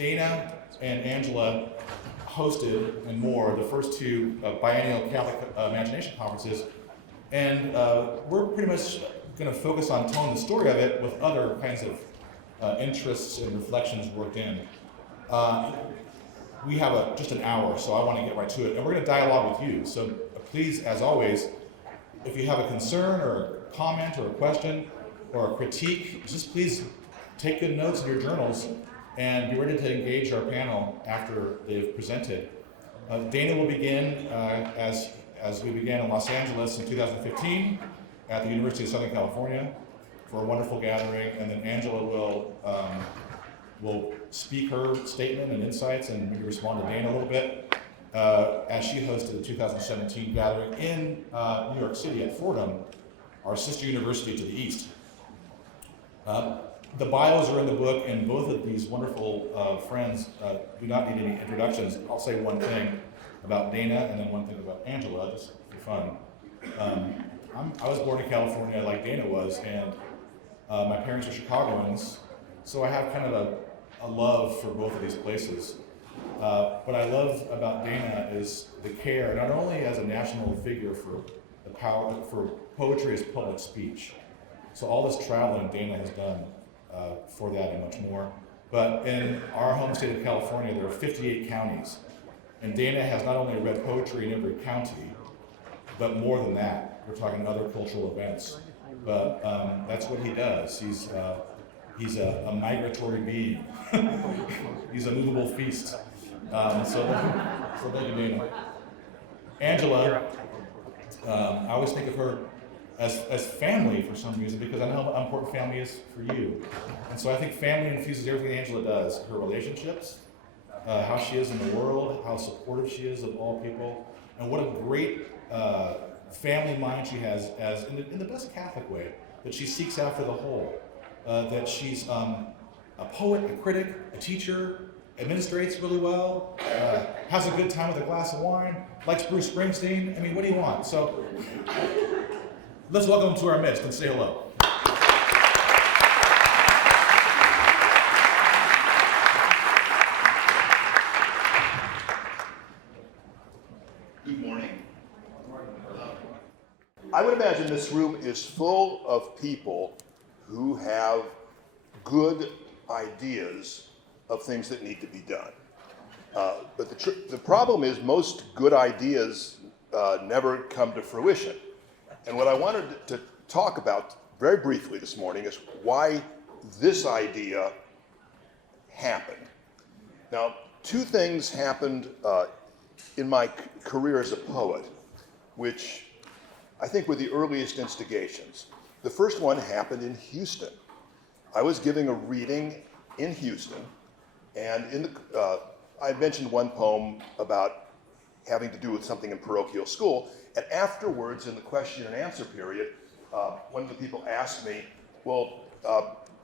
Dana and Angela hosted and more the first two Biennial Catholic Imagination Conferences, and we're pretty much going to focus on telling the story of it with other kinds of interests and reflections worked in. We have just an hour, so I want to get right to it, and we're going to dialogue with you. So please, as always, if you have a concern or a comment or a question or a critique, just please take good notes in your journals and be ready to engage our panel after they've presented. Dana will begin as we began in Los Angeles in 2015 at the University of Southern California for a wonderful gathering, and then Angela will speak her statement and insights and maybe respond to Dana a little bit as she hosted the 2017 gathering in New York City at Fordham, our sister university to the east. The bios are in the book, and both of these wonderful friends do not need any introductions. I'll say one thing about Dana and then one thing about Angela, just for fun. I was born in California like Dana was, and my parents are Chicagoans, so I have kind of a love for both of these places. What I love about Dana is the care, not only as a national figure for the power for poetry as public speech. So all this traveling Dana has done for that and much more. But in our home state of California, there are 58 counties, and Dana has not only read poetry in every county, but more than that. We're talking other cultural events. But that's what he does. He's a migratory being. He's a movable feast. So thank you, Dana. Angela, I always think of her as family for some reason, because I know how important family is for you. And so I think family infuses everything Angela does. Her relationships, how she is in the world, how supportive she is of all people, and what a great family mind she has, as in the best Catholic way, that she seeks after the whole. That she's a poet, a critic, a teacher, administrates really well, has a good time with a glass of wine, likes Bruce Springsteen. I mean, what do you want? So let's welcome him to our midst and say hello. Good morning. I would imagine this room is full of people who have good ideas of things that need to be done. But the problem is most good ideas never come to fruition. And what I wanted to talk about very briefly this morning is why this idea happened. Now, two things happened in my career as a poet, which I think were the earliest instigations. The first one happened in Houston. I was giving a reading in Houston, and I mentioned one poem about having to do with something in parochial school, and afterwards in the question and answer period, one of the people asked me, well,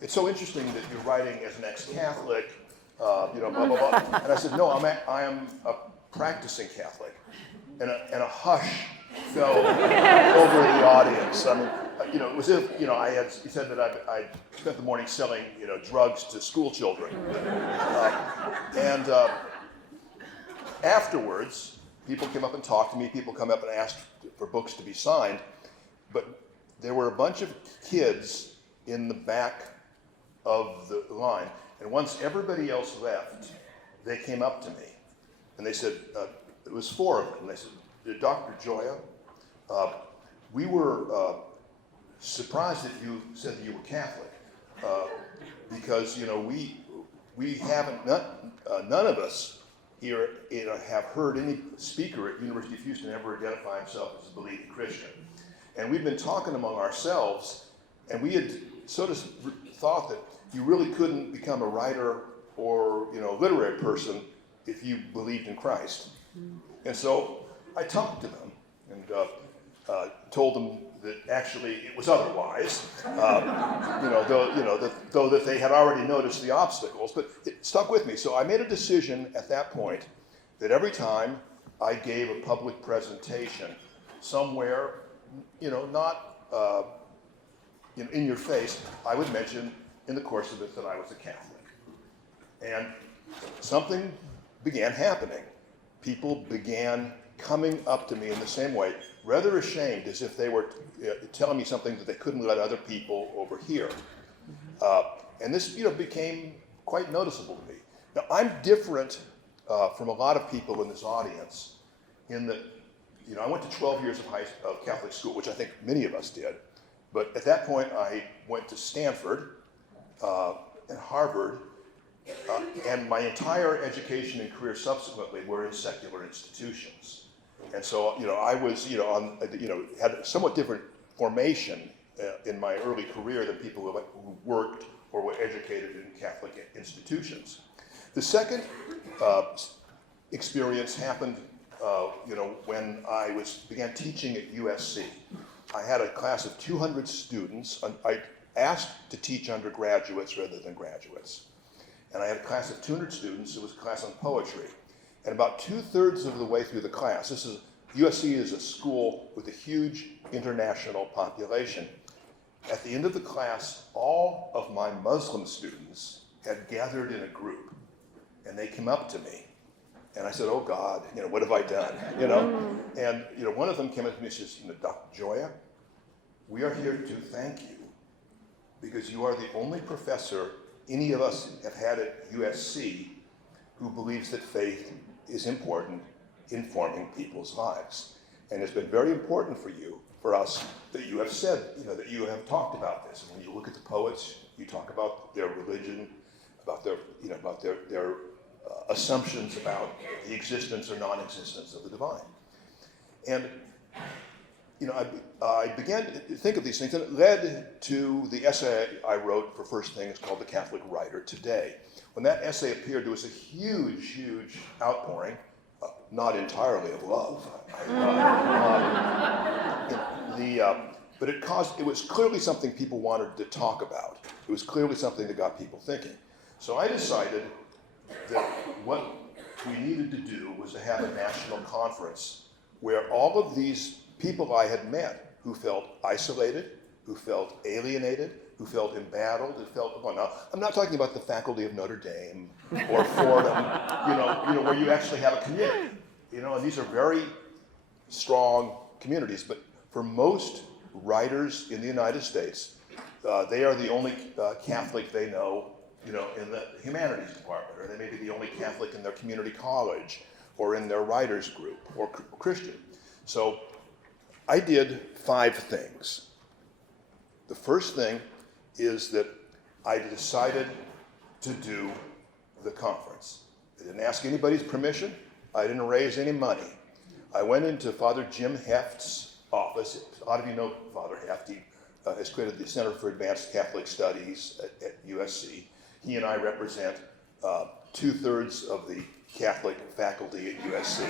it's so interesting that you're writing as an ex-Catholic, blah, blah, blah. And I said, no, I am a practicing Catholic. And a hush fell over the audience. I mean, it was if, he said that I spent the morning selling, drugs to school children. Afterwards, people came up and talked to me. People come up and asked for books to be signed. But there were a bunch of kids in the back of the line. And once everybody else left, they came up to me. And they said, it was four of them. And they said, Dr. Gioia, we were surprised that you said that you were Catholic. Because, we haven't, none of us here have heard any speaker at University of Houston ever identify himself as a believing Christian. And we've been talking among ourselves, and we had sort of thought that you really couldn't become a writer or literary person if you believed in Christ. And so I talked to them and told them that actually it was otherwise, though that they had already noticed the obstacles, but it stuck with me. So I made a decision at that point that every time I gave a public presentation somewhere, not in your face, I would mention in the course of it that I was a Catholic. And something began happening. People began coming up to me in the same way, rather ashamed, as if they were telling me something that they couldn't let other people overhear. And this, became quite noticeable to me. Now, I'm different from a lot of people in this audience in that, I went to 12 years of Catholic school, which I think many of us did. But at that point, I went to Stanford and Harvard, and my entire education and career subsequently were in secular institutions. And so, I was, had a somewhat different formation in my early career than people who worked or were educated in Catholic institutions. The second experience happened, when I began teaching at USC. I had a class of 200 students. I asked to teach undergraduates rather than graduates. And I had a class of 200 students. It was a class on poetry. And about 2/3 of the way through the class, USC is a school with a huge international population. At the end of the class, all of my Muslim students had gathered in a group, and they came up to me, and I said, "Oh God, what have I done?" And one of them came up to me and says, "Dr. Gioia, we are here to thank you because you are the only professor any of us have had at USC who believes that faith is important in forming people's lives. And it's been very important for us, that you have said, that you have talked about this. And when you look at the poets, you talk about their religion, about their assumptions about the existence or non-existence of the divine." And I began to think of these things, and it led to the essay I wrote for First Thing. It's called The Catholic Writer Today. When that essay appeared, there was a huge, huge outpouring, not entirely of love. But it was clearly something people wanted to talk about. It was clearly something that got people thinking. So I decided that what we needed to do was to have a national conference where all of these people I had met who felt isolated, who felt alienated, who felt embattled, who felt, now, I'm not talking about the faculty of Notre Dame or Fordham, where you actually have a community, and these are very strong communities, but for most writers in the United States, they are the only Catholic they know, in the humanities department, or they may be the only Catholic in their community college, or in their writers group, or Christian. So I did 5 things. The first thing is that I decided to do the conference. I didn't ask anybody's permission. I didn't raise any money. I went into Father Jim Heft's office. A lot of you know Father Heft. He has created the Center for Advanced Catholic Studies at USC. He and I represent 2/3 of the Catholic faculty at USC.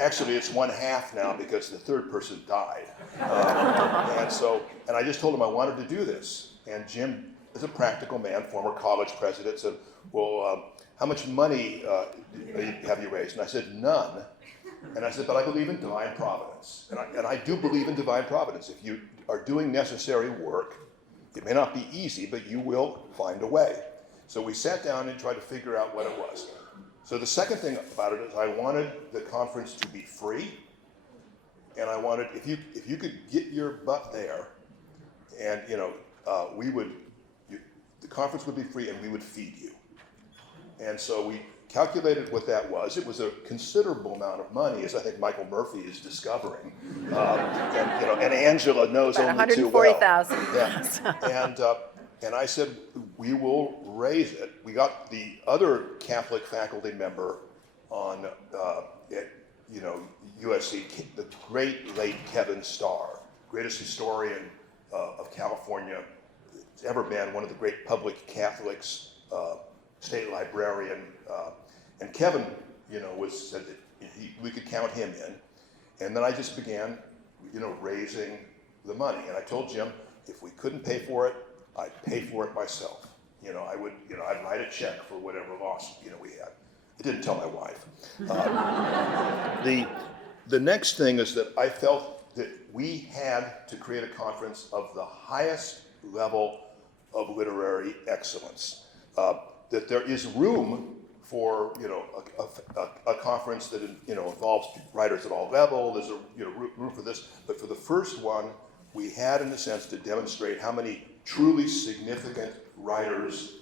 Actually, it's 1/2 now because the third person died. And I just told him I wanted to do this. And Jim is a practical man, former college president, said, "Well, how much money have you raised?" And I said, "None." And I said, "But I believe in divine providence." And I do believe in divine providence. If you are doing necessary work, it may not be easy, but you will find a way. So we sat down and tried to figure out what it was. So the second thing about it is I wanted the conference to be free, and I wanted, if you could get your butt there, and the conference would be free, and we would feed you. And so we calculated what that was. It was a considerable amount of money, as I think Michael Murphy is discovering, and Angela knows about only too well. $140,000. And I said, we will raise it. We got the other Catholic faculty member on at USC, the great late Kevin Starr, greatest historian of California that's ever been, one of the great public Catholics, state librarian. And Kevin, said that we could count him in. And then I just began, raising the money. And I told Jim, if we couldn't pay for it, I'd pay for it myself. I'd write a check for whatever loss, we had. I didn't tell my wife. The next thing is that I felt that we had to create a conference of the highest level of literary excellence. that there is room for a conference that involves writers at all levels. There's a room for this, but for the first one, we had, in a sense, to demonstrate how many truly significant writers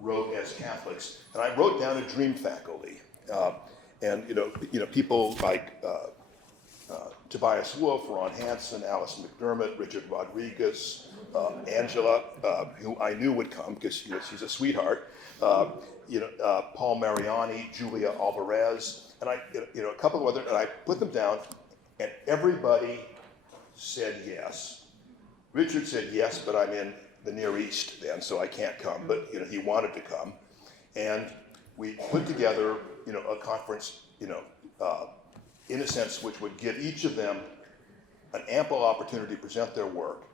wrote as Catholics. And I wrote down a dream faculty, and people like Tobias Wolff, Ron Hansen, Alice McDermott, Richard Rodriguez, Angela, who I knew would come because she's a sweetheart. Paul Mariani, Julia Alvarez, and a couple of other, and I put them down, and everybody said yes. Richard said yes, but I'm in the Near East then, so I can't come. But he wanted to come, and we put together a conference, in a sense, which would give each of them an ample opportunity to present their work.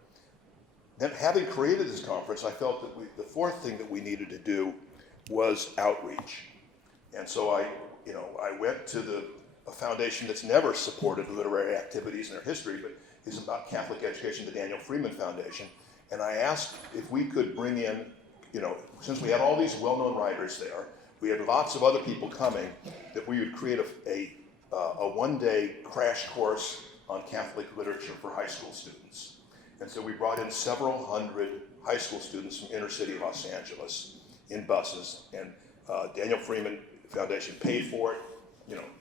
Then, having created this conference, I felt that the fourth thing that we needed to do was outreach. And so I went to a foundation that's never supported literary activities in their history, but is about Catholic education, the Daniel Freeman Foundation. And I asked if we could bring in, since we have all these well-known writers there, we had lots of other people coming, that we would create a one-day crash course on Catholic literature for high school students. And so we brought in several hundred high school students from inner city Los Angeles in buses, and Daniel Freeman Foundation paid for it.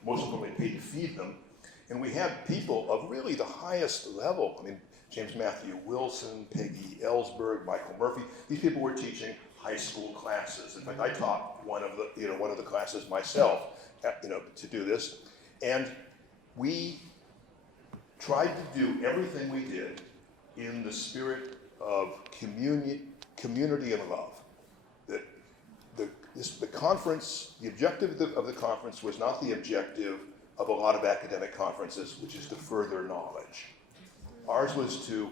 Most of them we paid to feed them. And we had people of really the highest level. I mean, James Matthew Wilson, Peggy Ellsberg, Michael Murphy. These people were teaching high school classes. In fact, I taught one of the classes myself, to do this. And we tried to do everything we did in the spirit of community and love. The conference, the objective of the conference was not the objective of a lot of academic conferences, which is to further knowledge. Ours was to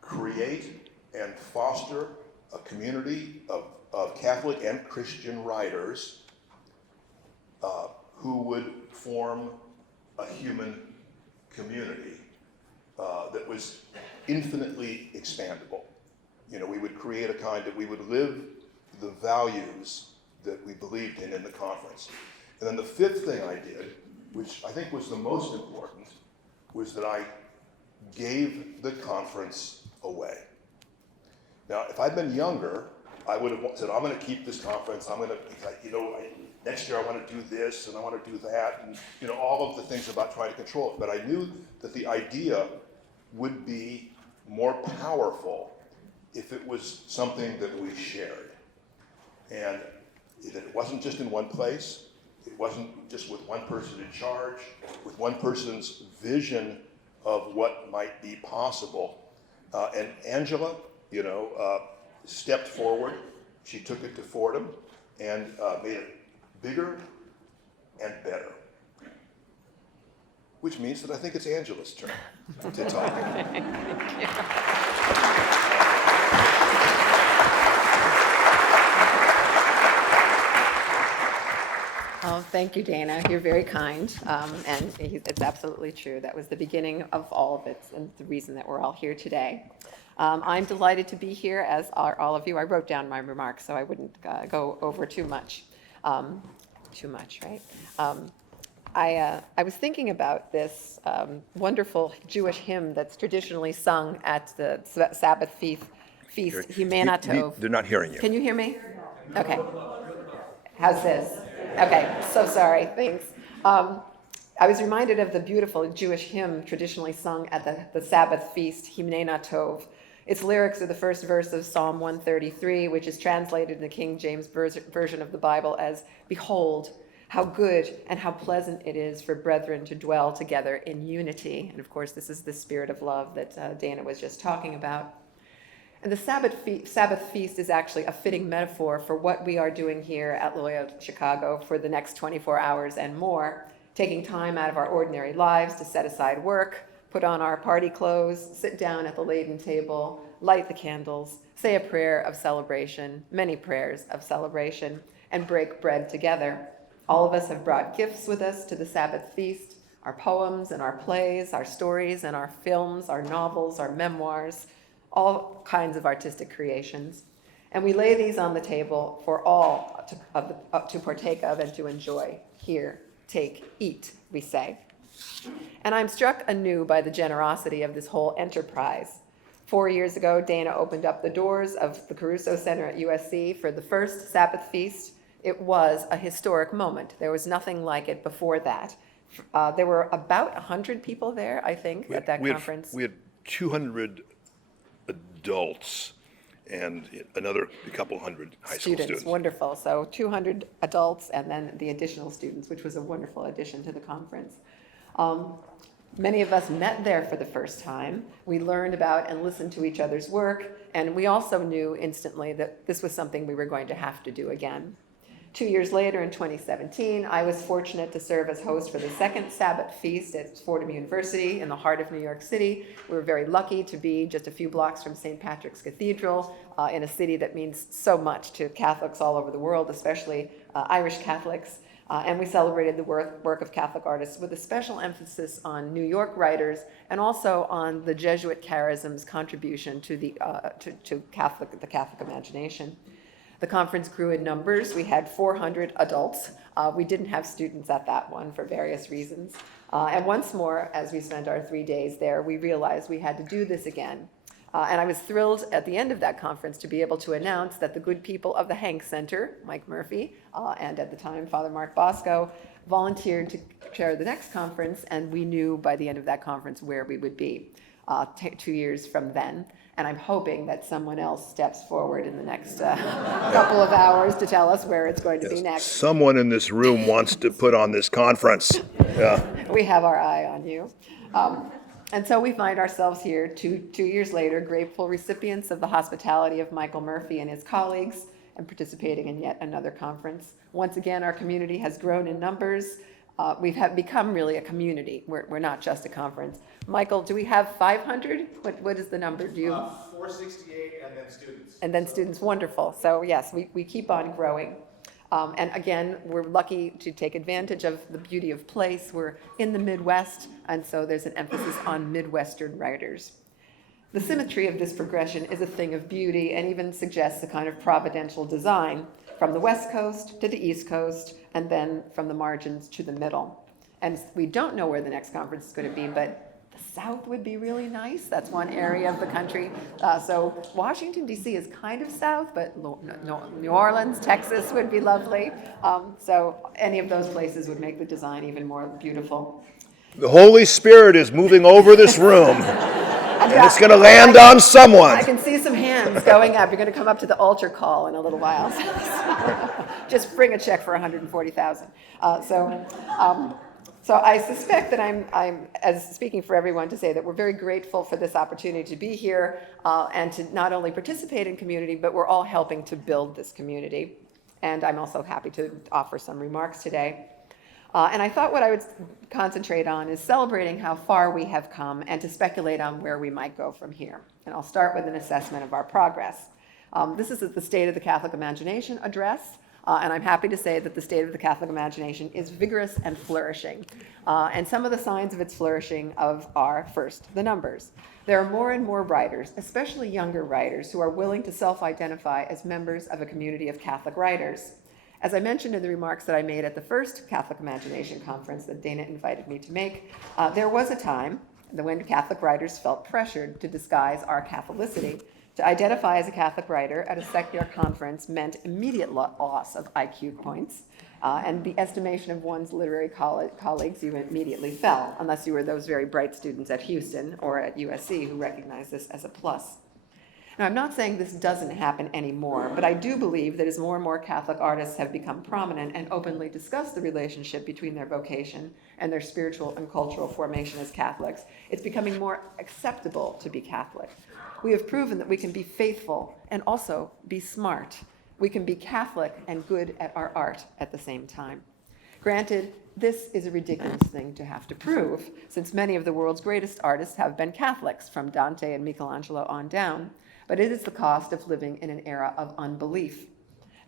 create and foster a community of Catholic and Christian writers who would form a human community that was infinitely expandable. We would create a kind that we would live the values that we believed in the conference. And then the fifth thing I did, which I think was the most important, was that I gave the conference away. Now, if I'd been younger, I would have said, I'm going to keep this conference. I'm going to, next year I want to do this and I want to do that, and all of the things about trying to control it. But I knew that the idea would be more powerful if it was something that we shared. And that it wasn't just in one place. It wasn't just with one person in charge, with one person's vision of what might be possible. And Angela, stepped forward. She took it to Fordham and made it bigger and better. Which means that I think it's Angela's turn to talk. Oh, thank you, Dana. You're very kind, and it's absolutely true. That was the beginning of all of it, and the reason that we're all here today. I'm delighted to be here, as are all of you. I wrote down my remarks, so I wouldn't go over too much. Right? I was thinking about this wonderful Jewish hymn that's traditionally sung at the Sabbath feast, Humana Tov. They're not hearing you. Can you hear me? Okay. How's this? Okay, so sorry, thanks. I was reminded of the beautiful Jewish hymn traditionally sung at the Sabbath feast, Humana Tov. Its lyrics are the first verse of Psalm 133, which is translated in the King James Version of the Bible as, "Behold, how good and how pleasant it is for brethren to dwell together in unity." And of course, this is the spirit of love that Dana was just talking about. And the Sabbath feast is actually a fitting metaphor for what we are doing here at Loyola Chicago for the next 24 hours and more, taking time out of our ordinary lives to set aside work, put on our party clothes, sit down at the laden table, light the candles, say a prayer of celebration, many prayers of celebration, and break bread together. All of us have brought gifts with us to the Sabbath feast, our poems and our plays, our stories and our films, our novels, our memoirs, all kinds of artistic creations. And we lay these on the table for all to partake of and to enjoy. Here, take, eat, we say. And I'm struck anew by the generosity of this whole enterprise. 4 years ago, Dana opened up the doors of the Caruso Center at USC for the first Sabbath feast. It was a historic moment. There was nothing like it before that. There were about 100 people there, I think, at that conference. We had 200 adults and another couple hundred high school students. Wonderful. So 200 adults and then the additional students, which was a wonderful addition to the conference. Many of us met there for the first time. We learned about and listened to each other's work, and we also knew instantly that this was something we were going to have to do again. 2 years later, in 2017, I was fortunate to serve as host for the second Sabbath feast at Fordham University in the heart of New York City. We were very lucky to be just a few blocks from St. Patrick's Cathedral, in a city that means so much to Catholics all over the world, especially Irish Catholics. And we celebrated the work of Catholic artists with a special emphasis on New York writers and also on the Jesuit charism's contribution to the Catholic imagination. The conference grew in numbers. We had 400 adults. We didn't have students at that one for various reasons. And once more, as we spent our 3 days there, we realized we had to do this again. And I was thrilled at the end of that conference to be able to announce that the good people of the Hank Center, Mike Murphy, and at the time Father Mark Bosco, volunteered to chair the next conference, and we knew by the end of that conference where we would be 2 years from then. And I'm hoping that someone else steps forward in the next couple of hours to tell us where it's going to be next. Someone in this room wants to put on this conference. Yeah. We have our eye on you. And so we find ourselves here 2 years later, grateful recipients of the hospitality of Michael Murphy and his colleagues, and participating in yet another conference. Once again, our community has grown in numbers. We've become really a community. We're not just a conference. Michael, do we have 500? What is the number? Do you? 468 and then students. And then students, wonderful. So yes, we keep on growing. And again, we're lucky to take advantage of the beauty of place. We're in the Midwest, and so there's an emphasis on Midwestern writers. The symmetry of this progression is a thing of beauty and even suggests a kind of providential design from the West Coast to the East Coast, and then from the margins to the middle. And we don't know where the next conference is going to be, but the South would be really nice. That's one area of the country. So Washington, D.C. is kind of South, but New Orleans, Texas would be lovely. So any of those places would make the design even more beautiful. The Holy Spirit is moving over this room. And it's going to land on someone. I can see some hands going up. You're going to come up to the altar call in a little while. Just bring a check for $140,000. So I suspect that I'm as speaking for everyone to say that we're very grateful for this opportunity to be here and to not only participate in community, but we're all helping to build this community. And I'm also happy to offer some remarks today. And I thought what I would concentrate on is celebrating how far we have come and to speculate on where we might go from here. And I'll start with an assessment of our progress. This is the State of the Catholic Imagination address. And I'm happy to say that the state of the Catholic imagination is vigorous and flourishing. And some of the signs of its flourishing are, first, the numbers. There are more and more writers, especially younger writers, who are willing to self-identify as members of a community of Catholic writers. As I mentioned in the remarks that I made at the first Catholic Imagination Conference that Dana invited me to make, there was a time when Catholic writers felt pressured to disguise our Catholicity. To identify as a Catholic writer at a secular conference meant immediate loss of IQ points, and the estimation of one's literary colleagues, you immediately fell, unless you were those very bright students at Houston or at USC who recognized this as a plus. Now, I'm not saying this doesn't happen anymore, but I do believe that as more and more Catholic artists have become prominent and openly discuss the relationship between their vocation and their spiritual and cultural formation as Catholics, it's becoming more acceptable to be Catholic. We have proven that we can be faithful and also be smart. We can be Catholic and good at our art at the same time. Granted, this is a ridiculous thing to have to prove, since many of the world's greatest artists have been Catholics, from Dante and Michelangelo on down, but it is the cost of living in an era of unbelief.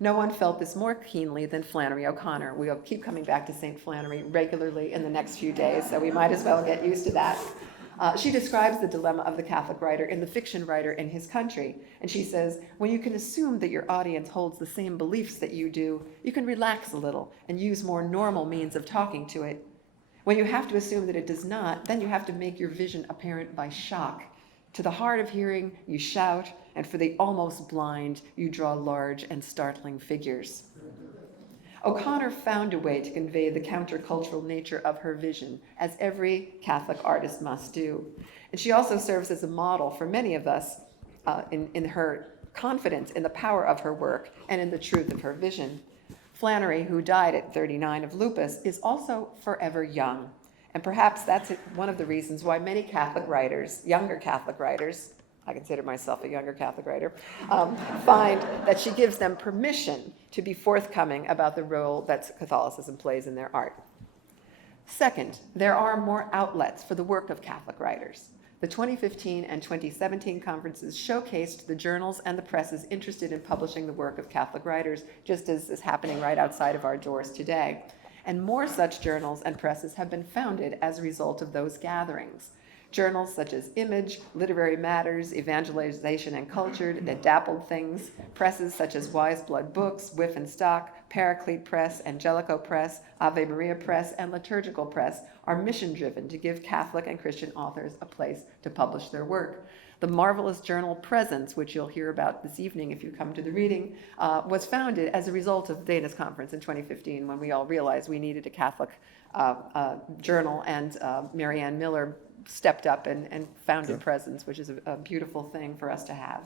No one felt this more keenly than Flannery O'Connor. We'll keep coming back to St. Flannery regularly in the next few days, so we might as well get used to that. She describes the dilemma of the Catholic writer in The Fiction Writer in His Country. And she says, when you can assume that your audience holds the same beliefs that you do, you can relax a little and use more normal means of talking to it. When you have to assume that it does not, then you have to make your vision apparent by shock. To the hard of hearing, you shout, and for the almost blind, you draw large and startling figures. O'Connor found a way to convey the countercultural nature of her vision, as every Catholic artist must do. And she also serves as a model for many of us in her confidence in the power of her work and in the truth of her vision. Flannery, who died at 39 of lupus, is also forever young. And perhaps that's one of the reasons why many Catholic writers, younger Catholic writers, I consider myself a younger Catholic writer, find that she gives them permission to be forthcoming about the role that Catholicism plays in their art. Second, there are more outlets for the work of Catholic writers. The 2015 and 2017 conferences showcased the journals and the presses interested in publishing the work of Catholic writers, just as is happening right outside of our doors today. And more such journals and presses have been founded as a result of those gatherings. Journals such as Image, Literary Matters, Evangelization and Cultured, and Dappled Things, presses such as Wise Blood Books, Whiff and Stock, Paraclete Press, Angelico Press, Ave Maria Press, and Liturgical Press are mission-driven to give Catholic and Christian authors a place to publish their work. The marvelous journal Presence, which you'll hear about this evening if you come to the reading, was founded as a result of Dana's conference in 2015 when we all realized we needed a Catholic journal, and Marianne Miller stepped up and founded Presence, which is a beautiful thing for us to have.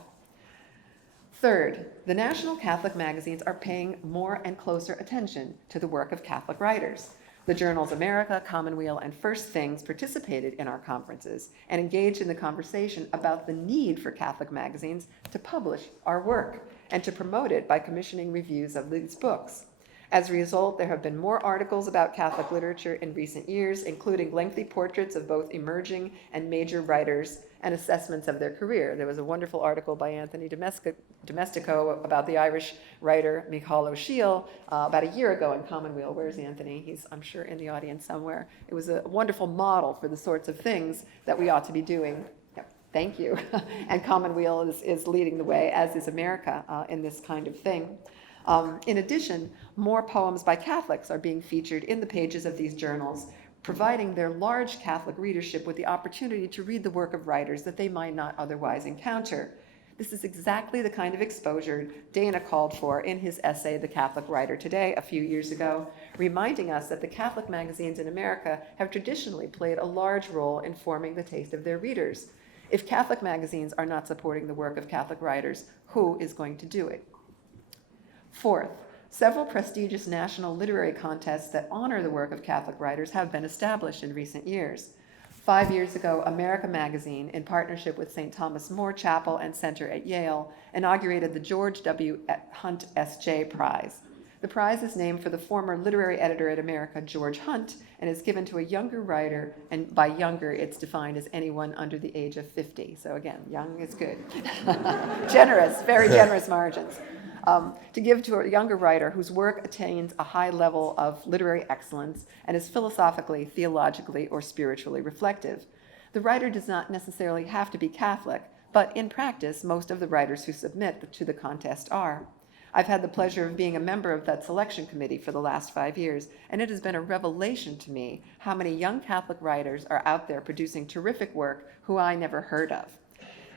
Third, the national Catholic magazines are paying more and closer attention to the work of Catholic writers. The journals America, Commonweal, and First Things participated in our conferences and engaged in the conversation about the need for Catholic magazines to publish our work and to promote it by commissioning reviews of these books. As a result, there have been more articles about Catholic literature in recent years, including lengthy portraits of both emerging and major writers and assessments of their career. There was a wonderful article by Anthony Domestico about the Irish writer Michal O'Sheil about a year ago in Commonweal. Where's Anthony? He's, I'm sure, in the audience somewhere. It was a wonderful model for the sorts of things that we ought to be doing. Yep, thank you. And Commonweal is leading the way, as is America, in this kind of thing. In addition, more poems by Catholics are being featured in the pages of these journals, providing their large Catholic readership with the opportunity to read the work of writers that they might not otherwise encounter. This is exactly the kind of exposure Dana called for in his essay, The Catholic Writer Today, a few years ago, reminding us that the Catholic magazines in America have traditionally played a large role in forming the taste of their readers. If Catholic magazines are not supporting the work of Catholic writers, who is going to do it? Fourth, several prestigious national literary contests that honor the work of Catholic writers have been established in recent years. 5 years ago, America Magazine, in partnership with St. Thomas More Chapel and Center at Yale, inaugurated the George W. Hunt S.J. Prize. The prize is named for the former literary editor at America, George Hunt, and is given to a younger writer, and by younger, it's defined as anyone under the age of 50. So again, young is good. Generous, very generous margins. To give to a younger writer whose work attains a high level of literary excellence and is philosophically, theologically, or spiritually reflective. The writer does not necessarily have to be Catholic, but in practice, most of the writers who submit to the contest are. I've had the pleasure of being a member of that selection committee for the last 5 years, and it has been a revelation to me how many young Catholic writers are out there producing terrific work who I never heard of.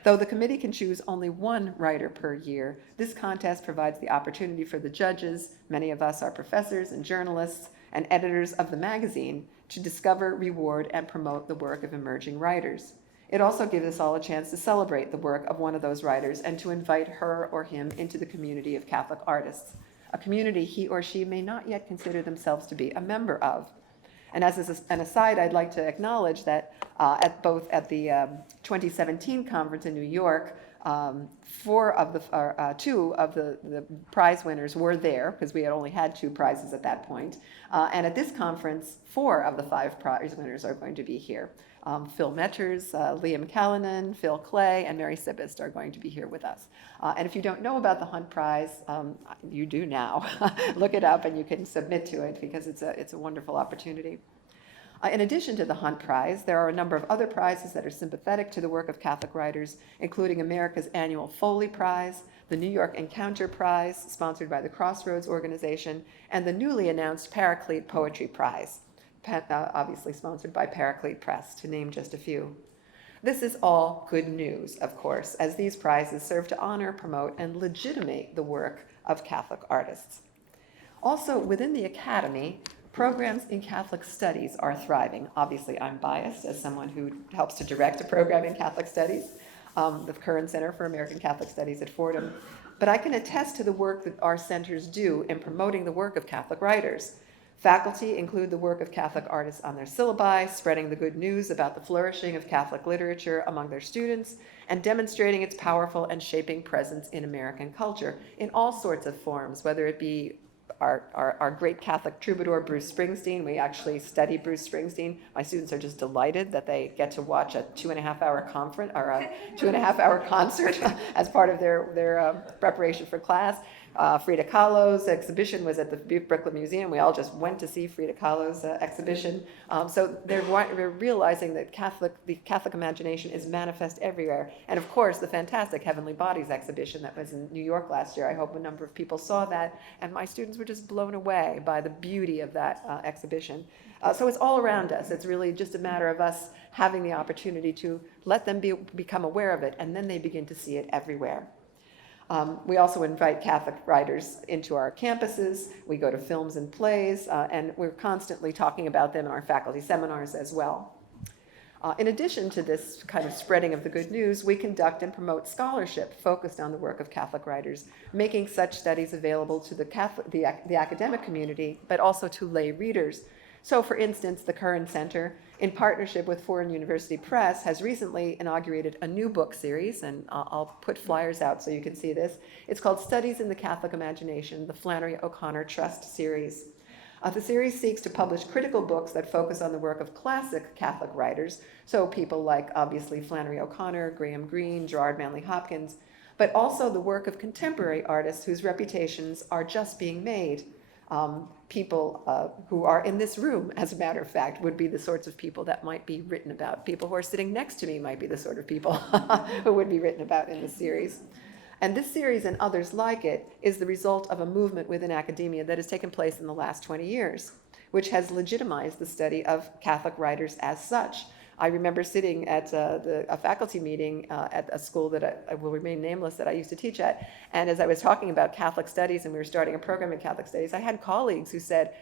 Though the committee can choose only one writer per year, this contest provides the opportunity for the judges, many of us are professors and journalists and editors of the magazine, to discover, reward, and promote the work of emerging writers. It also gives us all a chance to celebrate the work of one of those writers and to invite her or him into the community of Catholic artists, a community he or she may not yet consider themselves to be a member of. And as an aside, I'd like to acknowledge that at the 2017 conference in New York, two of the prize winners were there, because we had only had 2 prizes at that point. And at this conference, 4 of the 5 prize winners are going to be here. Phil Metters, Liam Callanan, Phil Clay, and Mary Sibist are going to be here with us. And if you don't know about the Hunt Prize, you do now. Look it up and you can submit to it because it's a wonderful opportunity. In addition to the Hunt Prize, there are a number of other prizes that are sympathetic to the work of Catholic writers, including America's annual Foley Prize, the New York Encounter Prize, sponsored by the Crossroads organization, and the newly announced Paraclete Poetry Prize, obviously sponsored by Paraclete Press, to name just a few. This is all good news, of course, as these prizes serve to honor, promote, and legitimate the work of Catholic artists. Also, within the Academy, programs in Catholic studies are thriving. Obviously, I'm biased as someone who helps to direct a program in Catholic studies, the Curran Center for American Catholic Studies at Fordham. But I can attest to the work that our centers do in promoting the work of Catholic writers. Faculty include the work of Catholic artists on their syllabi, spreading the good news about the flourishing of Catholic literature among their students, and demonstrating its powerful and shaping presence in American culture in all sorts of forms, whether it be our great Catholic troubadour, Bruce Springsteen. We actually study Bruce Springsteen. My students are just delighted that they get to watch a 2.5-hour conference or a 2.5-hour concert as part of their preparation for class. Frida Kahlo's exhibition was at the Brooklyn Museum. We all just went to see Frida Kahlo's exhibition. So they're realizing that the Catholic imagination is manifest everywhere. And of course, the fantastic Heavenly Bodies exhibition that was in New York last year. I hope a number of people saw that. And my students were just blown away by the beauty of that exhibition. So it's all around us. It's really just a matter of us having the opportunity to let them become aware of it, and then they begin to see it everywhere. We also invite Catholic writers into our campuses. We go to films and plays, and we're constantly talking about them in our faculty seminars as well. In addition to this kind of spreading of the good news, we conduct and promote scholarship focused on the work of Catholic writers, making such studies available to the academic community, but also to lay readers. So, for instance, the Curran Center, in partnership with Fordham University Press, has recently inaugurated a new book series, and I'll put flyers out so you can see this. It's called Studies in the Catholic Imagination, the Flannery O'Connor Trust Series. The series seeks to publish critical books that focus on the work of classic Catholic writers, so people like, obviously, Flannery O'Connor, Graham Greene, Gerard Manley Hopkins, but also the work of contemporary artists whose reputations are just being made. People who are in this room, as a matter of fact, would be the sorts of people that might be written about. People who are sitting next to me might be the sort of people who would be written about in this series. And this series and others like it is the result of a movement within academia that has taken place in the last 20 years, which has legitimized the study of Catholic writers as such. I remember sitting at a faculty meeting at a school that I will remain nameless that I used to teach at, and as I was talking about Catholic studies and we were starting a program in Catholic studies, I had colleagues who said,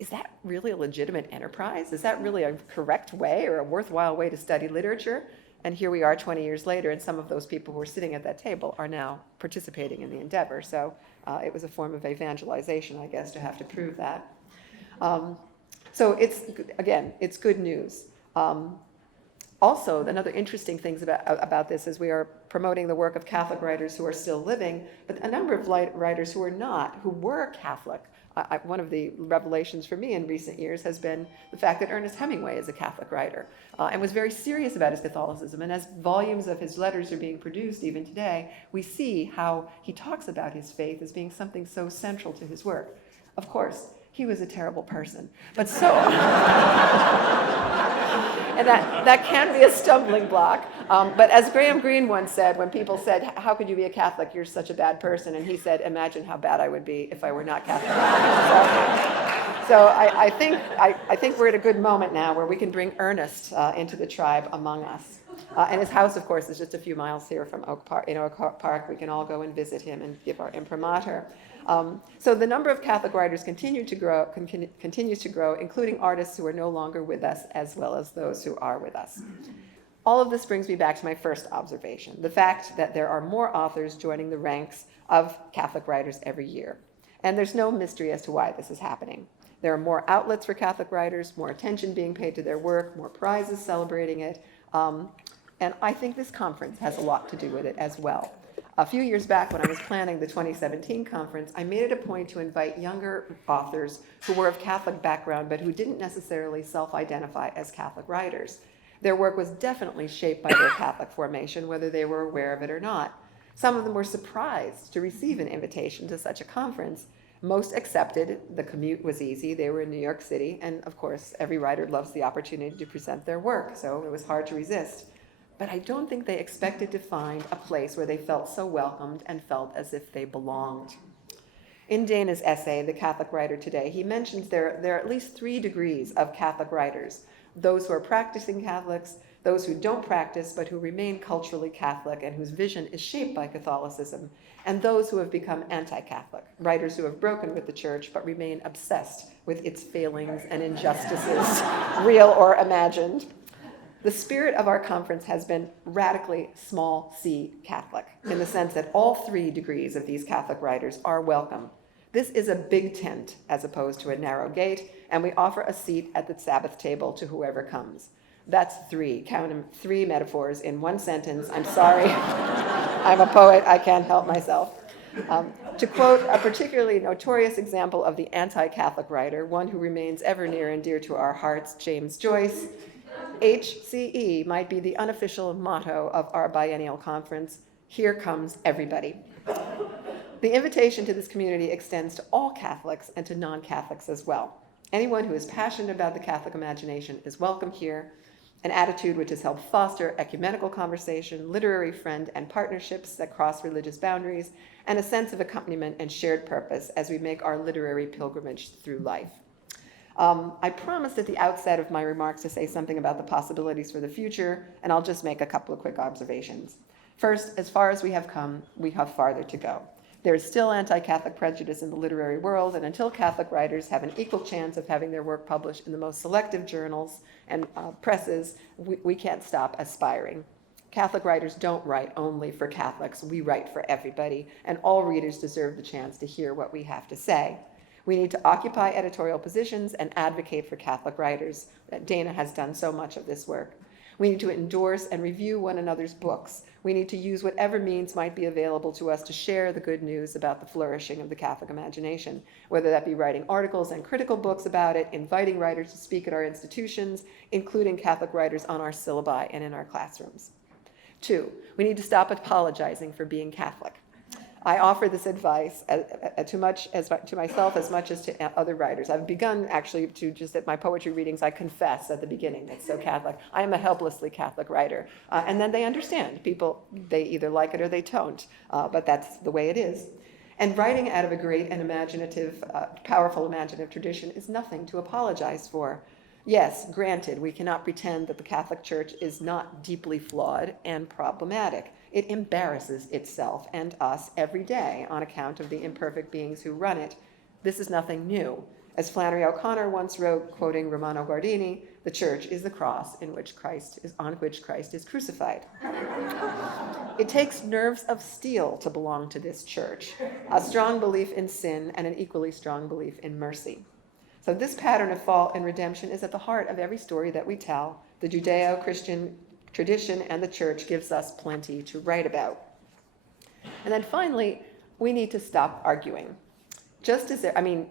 is that really a legitimate enterprise? Is that really a correct way or a worthwhile way to study literature? And here we are 20 years later, and some of those people who were sitting at that table are now participating in the endeavor. So it was a form of evangelization, I guess, to have to prove that. So it's good news. Also, another interesting thing about this is we are promoting the work of Catholic writers who are still living, but a number of writers who are not, who were Catholic. One of the revelations for me in recent years has been the fact that Ernest Hemingway is a Catholic writer and was very serious about his Catholicism. And as volumes of his letters are being produced even today, we see how he talks about his faith as being something so central to his work. Of course, he was a terrible person, but so... And that can be a stumbling block. But as Graham Greene once said, when people said, how could you be a Catholic? You're such a bad person. And he said, imagine how bad I would be if I were not Catholic. So I think we're at a good moment now where we can bring Ernest into the tribe among us. And his house, of course, is just a few miles here from Oak Park. We can all go and visit him and give our imprimatur. So the number of Catholic writers continues to grow, including artists who are no longer with us, as well as those who are with us. All of this brings me back to my first observation, the fact that there are more authors joining the ranks of Catholic writers every year. And there's no mystery as to why this is happening. There are more outlets for Catholic writers, more attention being paid to their work, more prizes celebrating it. And I think this conference has a lot to do with it as well. A few years back when I was planning the 2017 conference, I made it a point to invite younger authors who were of Catholic background but who didn't necessarily self-identify as Catholic writers. Their work was definitely shaped by their Catholic formation, whether they were aware of it or not. Some of them were surprised to receive an invitation to such a conference. Most accepted. The commute was easy. They were in New York City. And of course, every writer loves the opportunity to present their work, so it was hard to resist. But I don't think they expected to find a place where they felt so welcomed and felt as if they belonged. In Dana's essay, The Catholic Writer Today, he mentions there are at least 3 degrees of Catholic writers: those who are practicing Catholics, those who don't practice but who remain culturally Catholic and whose vision is shaped by Catholicism, and those who have become anti-Catholic, writers who have broken with the church but remain obsessed with its failings and injustices, real or imagined. The spirit of our conference has been radically small c Catholic, in the sense that all 3 degrees of these Catholic writers are welcome. This is a big tent as opposed to a narrow gate, and we offer a seat at the Sabbath table to whoever comes. That's 3, count them, 3 metaphors in one sentence. I'm sorry, I'm a poet, I can't help myself. To quote a particularly notorious example of the anti-Catholic writer, one who remains ever near and dear to our hearts, James Joyce, HCE might be the unofficial motto of our biennial conference: here comes everybody. The invitation to this community extends to all Catholics and to non-Catholics as well. Anyone who is passionate about the Catholic imagination is welcome here, an attitude which has helped foster ecumenical conversation, literary friend and partnerships that cross religious boundaries, and a sense of accompaniment and shared purpose as we make our literary pilgrimage through life. I promised at the outset of my remarks to say something about the possibilities for the future, and I'll just make a couple of quick observations. First, as far as we have come, we have farther to go. There is still anti-Catholic prejudice in the literary world, and until Catholic writers have an equal chance of having their work published in the most selective journals and presses, we can't stop aspiring. Catholic writers don't write only for Catholics. We write for everybody, and all readers deserve the chance to hear what we have to say. We need to occupy editorial positions and advocate for Catholic writers. Dana has done so much of this work. We need to endorse and review one another's books. We need to use whatever means might be available to us to share the good news about the flourishing of the Catholic imagination, whether that be writing articles and critical books about it, inviting writers to speak at our institutions, including Catholic writers on our syllabi and in our classrooms. 2, we need to stop apologizing for being Catholic. I offer this advice to myself as much as to other writers. I've begun actually to just at my poetry readings, I confess at the beginning, it's so Catholic. I am a helplessly Catholic writer. And then they understand. People, they either like it or they don't, but that's the way it is. And writing out of a great and imaginative, powerful imaginative tradition is nothing to apologize for. Yes, granted, we cannot pretend that the Catholic Church is not deeply flawed and problematic. It embarrasses itself and us every day on account of the imperfect beings who run it. This is nothing new. As Flannery O'Connor once wrote, quoting Romano Guardini, the church is the cross on which Christ is crucified. It takes nerves of steel to belong to this church, a strong belief in sin and an equally strong belief in mercy. So this pattern of fall and redemption is at the heart of every story that we tell. The Judeo-Christian tradition and the church gives us plenty to write about. And then finally, we need to stop arguing. Just as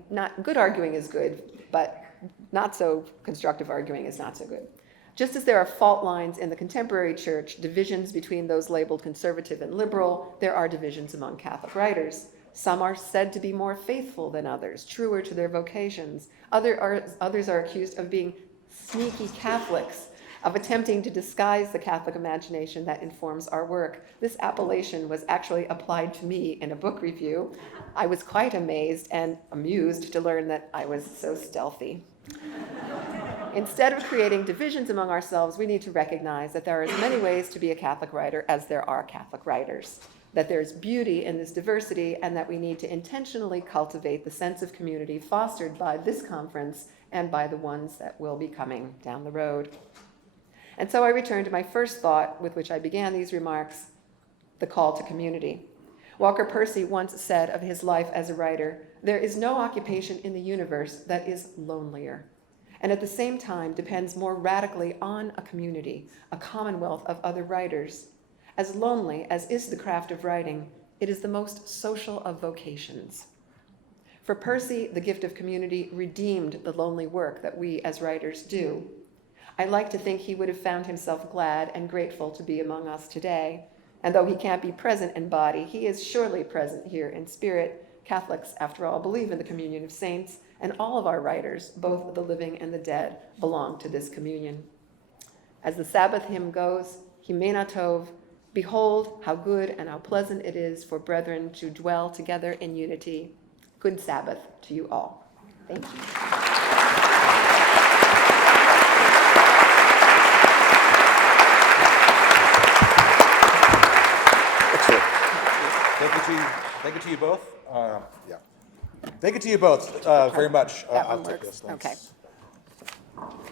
not good arguing is good, but not so constructive arguing is not so good. Just as there are fault lines in the contemporary church, divisions between those labeled conservative and liberal, there are divisions among Catholic writers. Some are said to be more faithful than others, truer to their vocations. Others are accused of being sneaky Catholics, of attempting to disguise the Catholic imagination that informs our work. This appellation was actually applied to me in a book review. I was quite amazed and amused to learn that I was so stealthy. Instead of creating divisions among ourselves, we need to recognize that there are as many ways to be a Catholic writer as there are Catholic writers, that there's beauty in this diversity, and that we need to intentionally cultivate the sense of community fostered by this conference and by the ones that will be coming down the road. And so I return to my first thought with which I began these remarks, the call to community. Walker Percy once said of his life as a writer, "There is no occupation in the universe that is lonelier, and at the same time depends more radically on a community, a commonwealth of other writers. As lonely as is the craft of writing, it is the most social of vocations." For Percy, the gift of community redeemed the lonely work that we as writers do. I like to think he would have found himself glad and grateful to be among us today. And though he can't be present in body, he is surely present here in spirit, Catholics, after all, believe in the communion of saints, and all of our writers, both the living and the dead, belong to this communion. As the Sabbath hymn goes, Himena Tov, behold how good and how pleasant it is for brethren to dwell together in unity. Good Sabbath to you all. Thank you. Thank you to you both. Yeah. Thank you to you both very much. That I'll one take works. this. Thanks. Okay.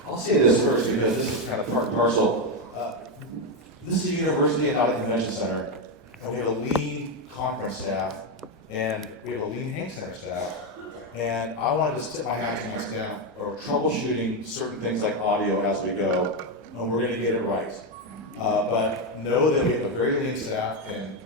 I'll say this first because this is kind of part and parcel. This is a university and not a convention center, and we have a lean conference staff, and we have a lean Hank Center staff, and I wanted to tip my hat to my staff or troubleshooting certain things like audio as we go, and we're going to get it right. But know that we have a very lean staff, and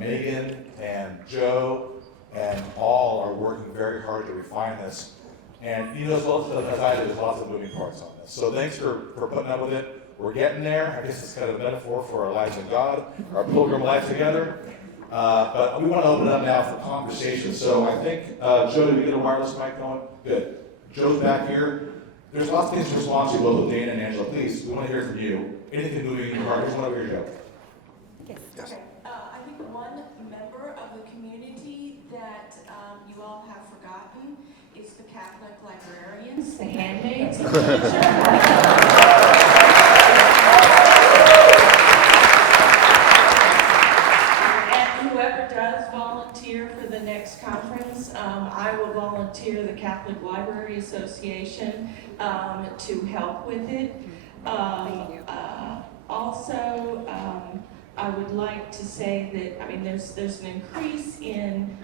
Megan and Joe and all are working very hard to refine this. And you know as well as I do, there's lots of moving parts on this. So thanks for putting up with it. We're getting there. I guess it's kind of a metaphor for our lives in God, our pilgrim life together. But we want to open it up now for conversation. So I think, Joe, did we get a wireless mic going? Good. Joe's back here. There's lots of things to respond to, both with Dana and Angela. Please, we want to hear from you. Anything moving in your heart? Just want to hear Joe. Yes. Yes. Okay. I think one member of the community that you all have forgotten is the Catholic librarians, the handmaids of literature. And whoever does volunteer for the next conference, I will volunteer the Catholic Library Association to help with it. Also, I would like to say that, I mean, there's an increase in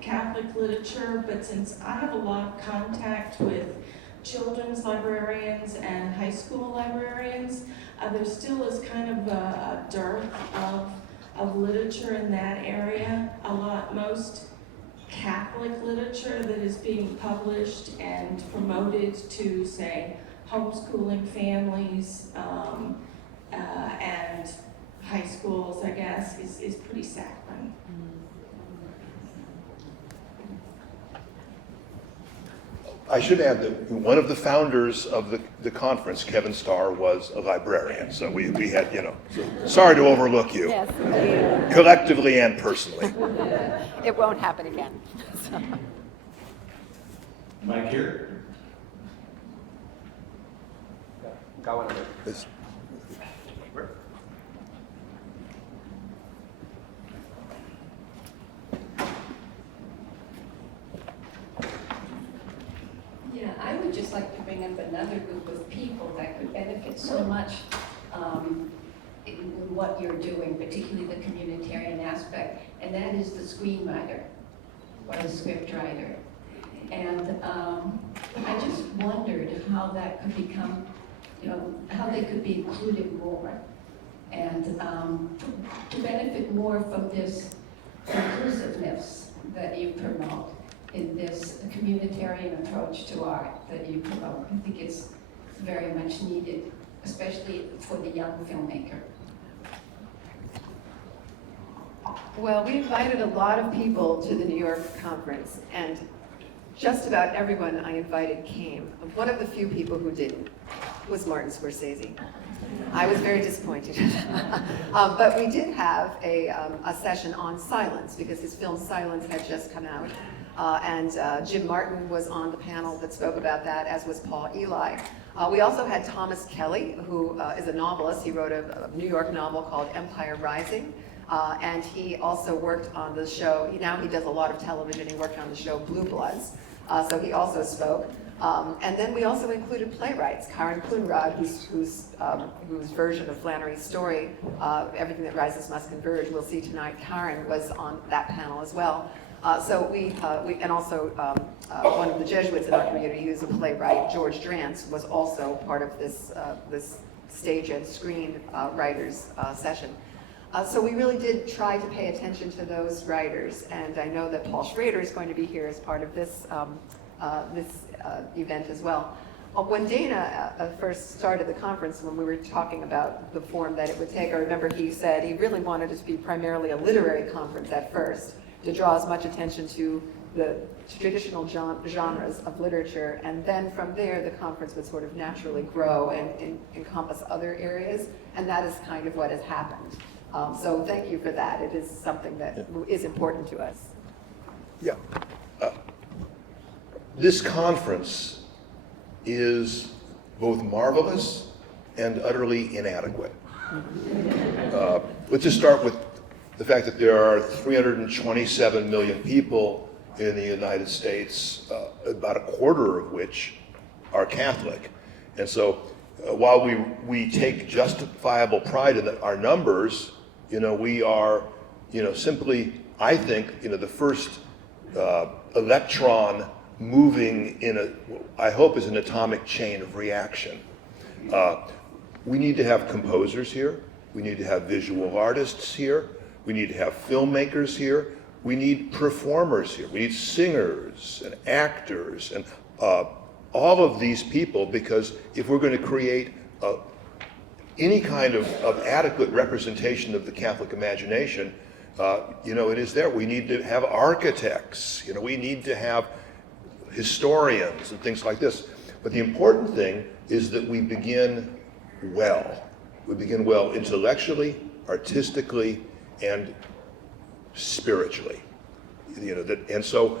Catholic literature, but since I have a lot of contact with children's librarians and high school librarians, there still is kind of a dearth of literature in that area. Most Catholic literature that is being published and promoted to, say, homeschooling families and high schools, I guess, is pretty saccharine. I should add that one of the founders of the conference, Kevin Starr, was a librarian. So we had, you know, so sorry to overlook you, Yes. collectively and personally. It won't happen again. Mike here. Go on. This- Yeah, I would just like to bring up another group of people that could benefit so much in what you're doing, particularly the communitarian aspect, and that is the screenwriter or the script writer. And I just wondered how that could become, you know, how they could be included more and to benefit more from this inclusiveness that you promote in this communitarian approach to art that you promote. I think it's very much needed, especially for the young filmmaker. Well, we invited a lot of people to the New York conference, and just about everyone I invited came. One of the few people who didn't was Martin Scorsese. I was very disappointed. But we did have a session on silence, because his film Silence had just come out. And Jim Martin was on the panel that spoke about that, as was Paul Eli. We also had Thomas Kelly, who is a novelist. He wrote a New York novel called Empire Rising. And he also worked on the show. Now he does a lot of television. He worked on the show Blue Bloods. So he also spoke. And then we also included playwrights. Karen Coonrod, whose version of Flannery's story, Everything That Rises Must Converge, we'll see tonight. Karen was on that panel as well. So we and also one of the Jesuits in our community, who's a playwright, George Drance, was also part of this stage and screen writers session. So we really did try to pay attention to those writers, and I know that Paul Schrader is going to be here as part of this event as well. When Dana first started the conference, when we were talking about the form that it would take, I remember he said he really wanted it to be primarily a literary conference at first, to draw as much attention to the traditional genres of literature, and then from there the conference would sort of naturally grow and encompass other areas, and that is kind of what has happened. So thank you for that. It is something that is important to us. Yeah. This conference is both marvelous and utterly inadequate. Let's just start with the fact that there are 327 million people in the United States, about a quarter of which are Catholic. And so while we take justifiable pride in our numbers, we are, simply, I think, the first electron moving in I hope is an atomic chain of reaction. We need to have composers here. We need to have visual artists here. We need to have filmmakers here. We need performers here. We need singers and actors and all of these people, because if we're going to create any kind of adequate representation of the Catholic imagination, it is there. We need to have architects. We need to have historians and things like this. But the important thing is that we begin well. We begin well intellectually, artistically, and spiritually. And so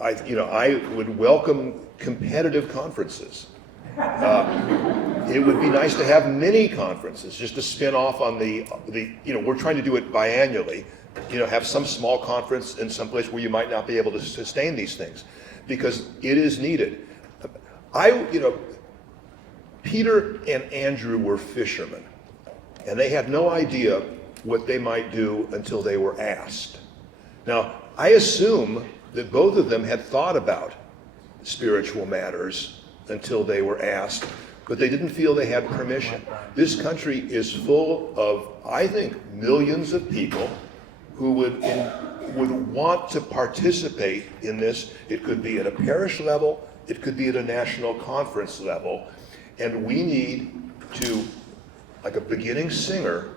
I would welcome competitive conferences. It would be nice to have mini conferences, just to spin off on the we're trying to do it biannually. Have some small conference in some place where you might not be able to sustain these things, because it is needed. Peter and Andrew were fishermen, and they had no idea what they might do until they were asked. Now, I assume that both of them had thought about spiritual matters until they were asked, but they didn't feel they had permission. This country is full of, I think, millions of people who would want to participate in this. It could be at a parish level, it could be at a national conference level, and we need to, like a beginning singer,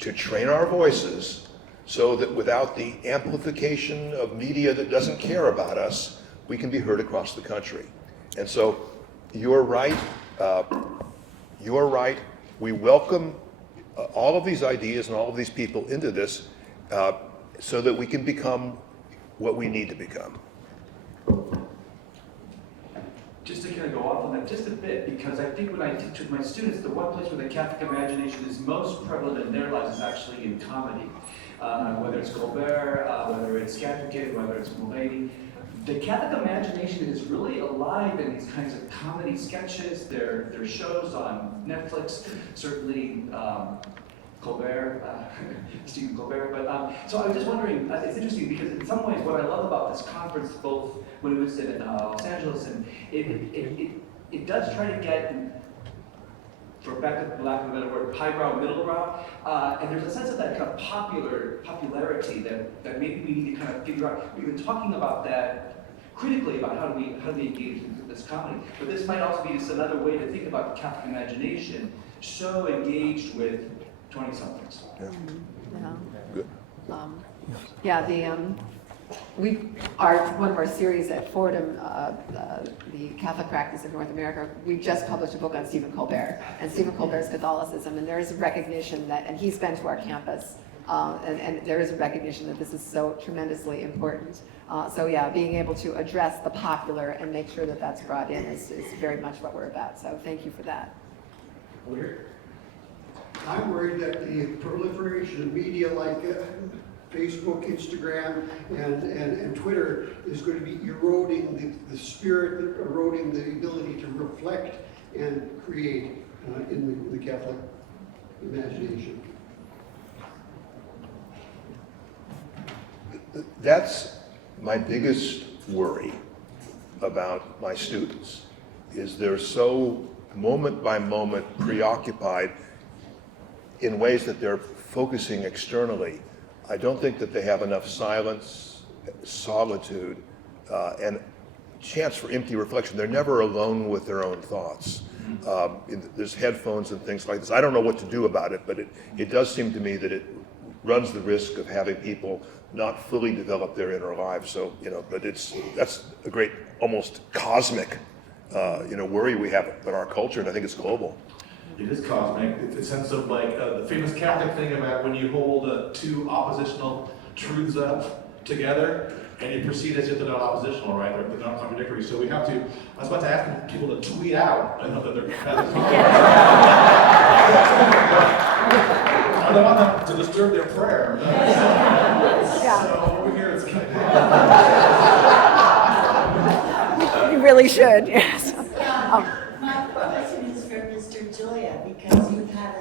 to train our voices so that without the amplification of media that doesn't care about us, we can be heard across the country. And so you're right. You're right. We welcome all of these ideas and all of these people into this so that we can become what we need to become. Just to kind of go off on that just a bit, because I think when I teach with my students, the one place where the Catholic imagination is most prevalent in their lives is actually in comedy. Whether it's Colbert, whether it's Scatterkid, whether it's Mulvaney. The Catholic imagination is really alive in these kinds of comedy sketches. There are shows on Netflix, certainly Colbert, Stephen Colbert. But so I was just wondering, it's interesting because in some ways what I love about this conference, both when it was in Los Angeles, and it does try to get, for lack of a better word, highbrow, middlebrow, and there's a sense of that kind of popularity that maybe we need to kind of figure out. We've been talking about that critically about how do we engage in this comedy, but this might also be just another way to think about the Catholic imagination, so engaged with 20-somethings. One of our series at Fordham, the Catholic Practice of North America, we just published a book on Stephen Colbert and Stephen Colbert's Catholicism, and there is a recognition that, and he's been to our campus, and there is a recognition that this is so tremendously important. Being able to address the popular and make sure that that's brought in is very much what we're about. So thank you for that. I'm worried that the proliferation of media like Facebook, Instagram, and Twitter is going to be eroding the spirit, eroding the ability to reflect and create in the Catholic imagination. That's my biggest worry about my students, is they're so moment by moment preoccupied in ways that they're focusing externally. I don't think that they have enough silence, solitude, and chance for empty reflection. They're never alone with their own thoughts. There's headphones and things like this. I don't know what to do about it, but it does seem to me that runs the risk of having people not fully develop their inner lives. So, but that's a great, almost cosmic, worry we have about our culture, and I think it's global. It is cosmic. It's a sense of like the famous Catholic thing about when you hold two oppositional truths up together and you proceed as if they're not oppositional, right? They're not contradictory. So we have to, I was about to ask people to tweet out. I know that they're I don't want them to disturb their prayer. So over here it's You really should, yes. My question is for Mr. Gioia, because you've had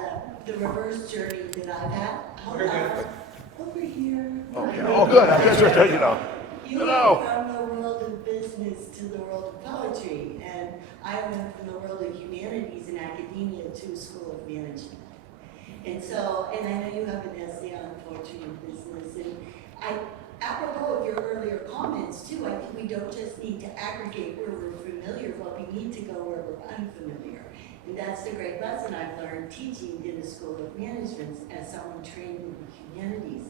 the reverse journey that I've had. Over here. Okay. Oh, good. I guess You went from the world of business to the world of poetry, and I went from the world of humanities and academia to a school of management. And I know you have an essay on poetry and business, and apropos of your earlier comments too, I think we don't just need to aggregate where we're familiar, but we need to go where we're unfamiliar. And that's the great lesson I've learned teaching in the School of Management as someone trained in the humanities.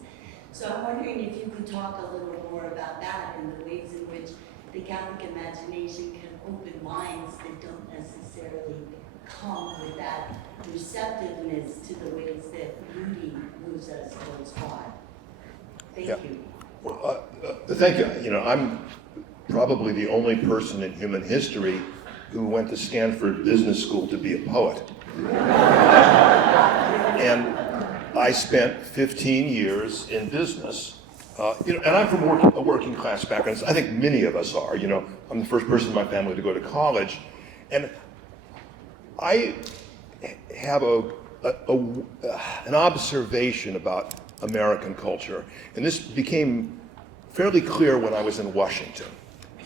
So I'm wondering if you could talk a little more about that and the ways in which the Catholic imagination can open minds that don't necessarily come with that receptiveness to the ways that beauty moves us towards God. Thank you. Well, thank you. I'm probably the only person in human history who went to Stanford Business School to be a poet. And I spent 15 years in business, and I'm from a working class background. I think many of us are. I'm the first person in my family to go to college, and I have an observation about American culture, and this became fairly clear when I was in Washington,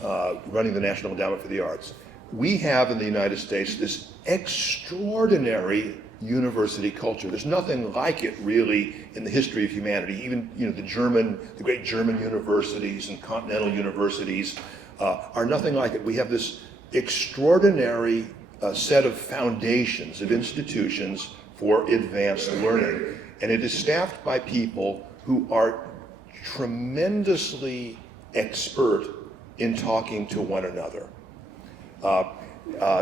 running the National Endowment for the Arts. We have in the United States this extraordinary university culture. There's nothing like it really in the history of humanity. Even the great German universities and continental universities are nothing like it. We have this extraordinary set of foundations, of institutions for advanced learning. And it is staffed by people who are tremendously expert in talking to one another.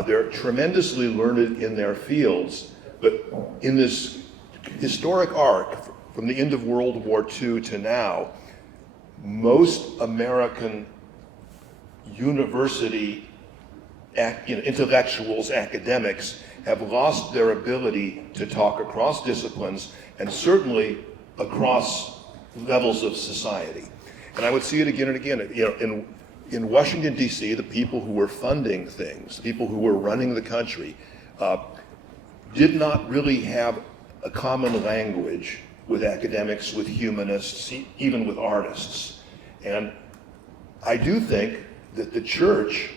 They're tremendously learned in their fields, but in this historic arc, from the end of World War II to now, most American university intellectuals, academics, have lost their ability to talk across disciplines and certainly across levels of society. And I would see it again and again. In Washington, D.C., the people who were funding things, the people who were running the country, did not really have a common language with academics, with humanists, even with artists. And I do think that the church,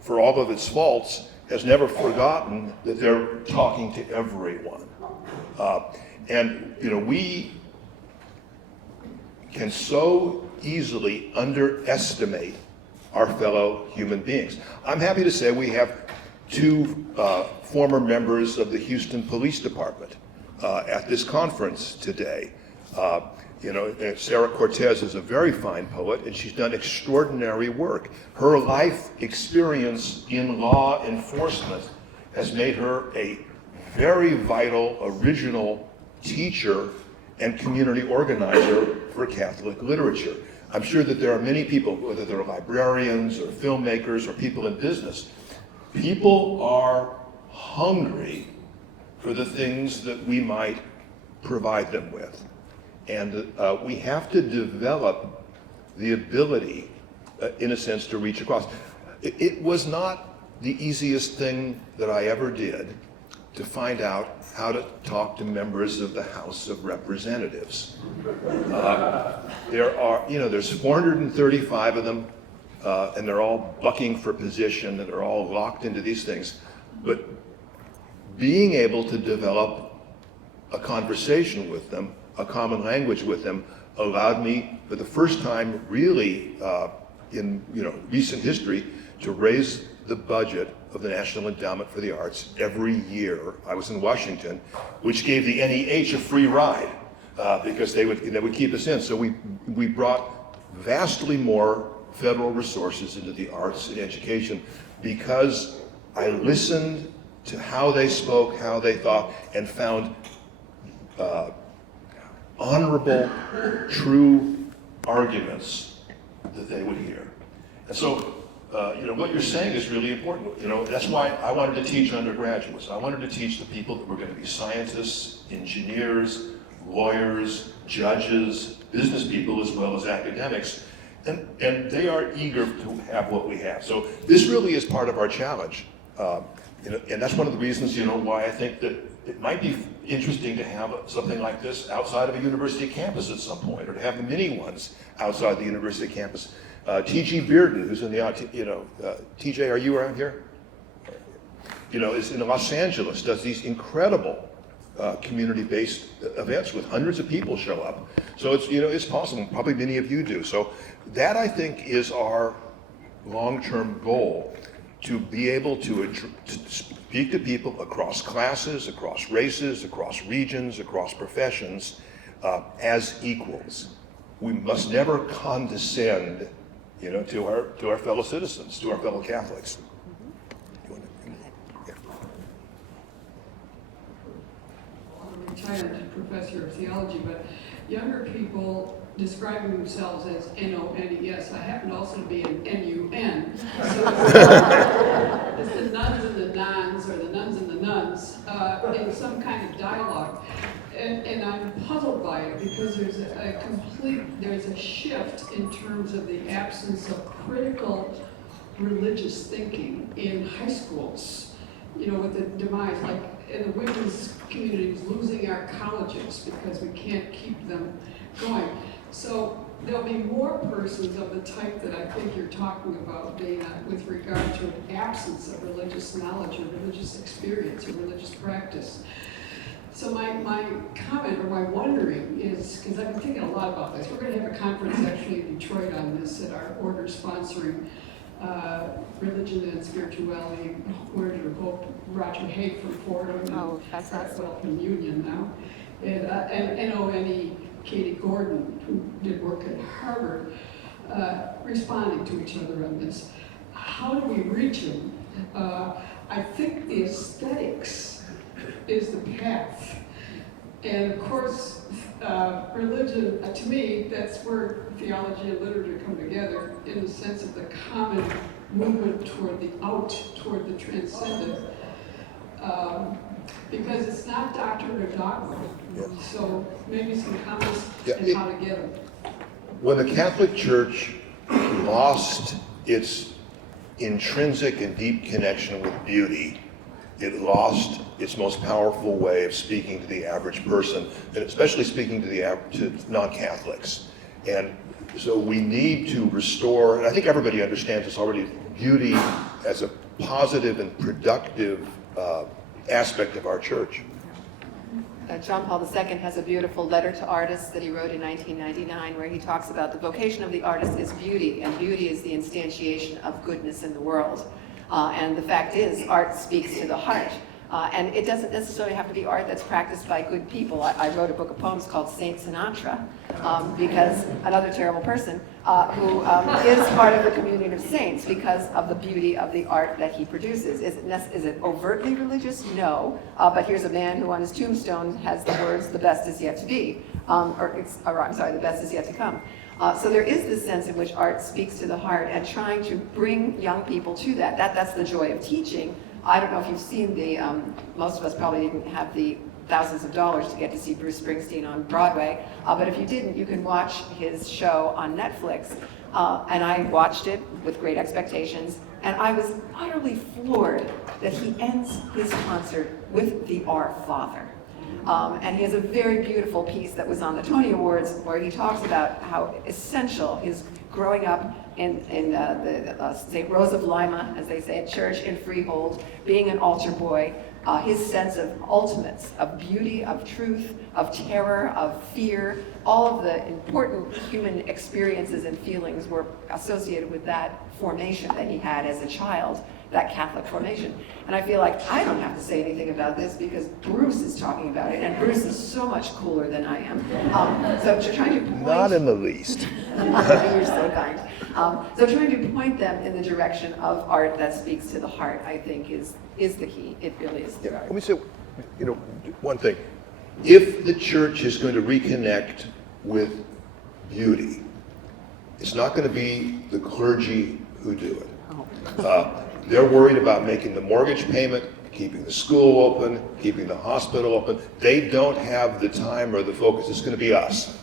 for all of its faults, has never forgotten that they're talking to everyone. We can so easily underestimate our fellow human beings. I'm happy to say we have two former members of the Houston Police Department at this conference today. Sarah Cortez is a very fine poet, and she's done extraordinary work. Her life experience in law enforcement has made her a very vital, original teacher and community organizer for Catholic literature. I'm sure that there are many people, whether they're librarians or filmmakers or people in business, people are hungry for the things that we might provide them with. And we have to develop the ability, in a sense, to reach across. It was not the easiest thing that I ever did to find out how to talk to members of the House of Representatives. There's 435 of them, and they're all bucking for position, and they're all locked into these things. But being able to develop a conversation with them, a common language with them, allowed me, for the first time really in recent history, to raise the budget of the National Endowment for the Arts every year I was in Washington, which gave the NEH a free ride. because they would keep us in. So we brought vastly more federal resources into the arts and education because I listened to how they spoke, how they thought, and found honorable, true arguments that they would hear. And so, what you're saying is really important. That's why I wanted to teach undergraduates. I wanted to teach the people that were going to be scientists, engineers, lawyers, judges, business people, as well as academics. And they are eager to have what we have. So this really is part of our challenge. And that's one of the reasons, why I think that it might be interesting to have something like this outside of a university campus at some point, or to have the mini ones outside the university campus. T.G. Bearden, who's in the, TJ, are you around here? Is in Los Angeles, does these incredible community-based events with hundreds of people show up. So it's possible, probably many of you do. So that, I think, is our long-term goal, to be able to speak to people across classes, across races, across regions, across professions, as equals. We must never condescend, to our fellow citizens, to our fellow Catholics. I'm a retired professor of theology, but younger people describing themselves as N-O-N-E-S. I happen also to be an N-U-N. So it's the nuns and the nons, or the nuns and the nuns, in some kind of dialogue. And I'm puzzled by it because there's a shift in terms of the absence of critical religious thinking in high schools. With the demise, like in the women's communities, losing our colleges because we can't keep them going. So there'll be more persons of the type that I think you're talking about, Dana, with regard to an absence of religious knowledge or religious experience or religious practice. So my comment or my wondering is, because I've been thinking a lot about this, we're going to have a conference actually in Detroit on this at our order sponsoring religion and spirituality. Where did Pope Roger Haig from Fordham and from Union now, and N.O.N.E. Katie Gordon, who did work at Harvard, responding to each other on this. How do we reach them? I think the aesthetics is the path. And of course, religion, to me, that's where theology and literature come together in the sense of the common movement toward the out, toward the transcendent. Because it's not doctrine or dogma. Yeah. So maybe some comments on how to get them. When the Catholic Church lost its intrinsic and deep connection with beauty, it lost its most powerful way of speaking to the average person, and especially speaking to non-Catholics. And so we need to restore, and I think everybody understands this already, beauty as a positive and productive aspect of our church. John Paul II has a beautiful letter to artists that he wrote in 1999 where he talks about the vocation of the artist is beauty, and beauty is the instantiation of goodness in the world. And the fact is, art speaks to the heart. And it doesn't necessarily have to be art that's practiced by good people. I wrote a book of poems called Saint Sinatra, because another terrible person, who is part of the community of saints because of the beauty of the art that he produces. Is it overtly religious? No. But here's a man who on his tombstone has the words, "The best is yet to be," the best is yet to come. So there is this sense in which art speaks to the heart, and trying to bring young people to that. That's the joy of teaching. I don't know if you've seen most of us probably didn't have the thousands of dollars to get to see Bruce Springsteen on Broadway, but if you didn't, you can watch his show on Netflix. And I watched it with great expectations, and I was utterly floored that he ends his concert with the Our Father. And he has a very beautiful piece that was on the Tony Awards where he talks about how essential his growing up in the St. Rose of Lima, as they say at church, in Freehold, being an altar boy, his sense of ultimates, of beauty, of truth, of terror, of fear, all of the important human experiences and feelings were associated with that formation that he had as a child that Catholic formation. And I feel like I don't have to say anything about this because Bruce is talking about it, and Bruce is so much cooler than I am. So trying to point... Not in the least. You're so kind. So trying to point them in the direction of art that speaks to the heart, I think, is the key. It really is the Yeah, art. let me say, one thing. If the church is going to reconnect with beauty, it's not going to be the clergy who do it. They're worried about making the mortgage payment, keeping the school open, keeping the hospital open. They don't have the time or the focus. It's going to be us.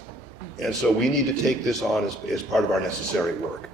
And so we need to take this on as part of our necessary work.